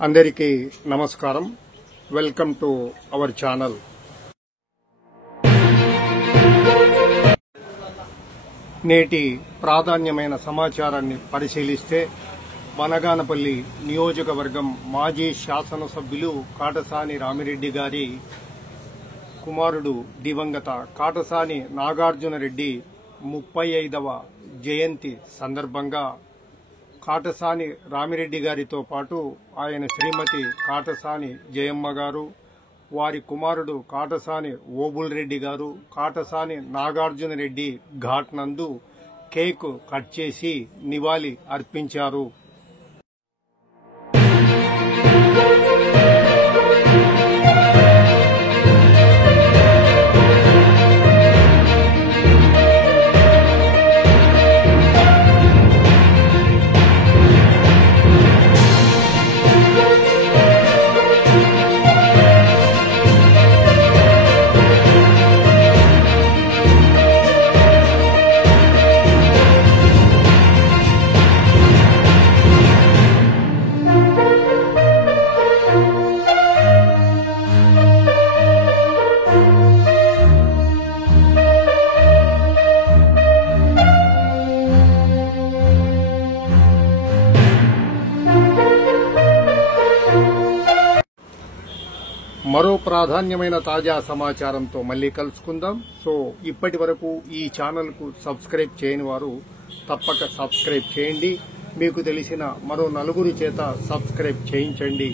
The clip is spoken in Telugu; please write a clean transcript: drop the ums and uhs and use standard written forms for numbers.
అందరికీ నమస్కారం. Welcome to our channel. నేటి ప్రాధాన్యమైన సమాచారాన్ని పరిశీలిస్తే బనగానపల్లి నియోజకవర్గం మాజీ శాసనసభ్యులు కాటసాని రామిరెడ్డి గారి కుమారుడు దివంగత కాటసాని నాగార్జున రెడ్డి 35వ జయంతి సందర్భంగా కాటసాని రామిరెడ్డి గారితో పాటు ఆయన శ్రీమతి కాటసాని జయమ్మ గారు, వారి కుమారుడు కాటసాని ఓబుల్ రెడ్డి గారు కాటసాని నాగార్జున రెడ్డి ఘాట్ నందు కేక్ కట్ చేసి నివాళి అర్పించారు. మరో ప్రాధాన్యమైన తాజా సమాచారంతో మళ్లీ కలుసుకుందాం. సో ఇప్పటి వరకు ఈ ఛానల్ కు సబ్స్క్రైబ్ చేయని వారు తప్పక సబ్స్క్రైబ్ చేయండి. మీకు తెలిసిన మరో నలుగురి చేత సబ్స్క్రైబ్ చేయించండి.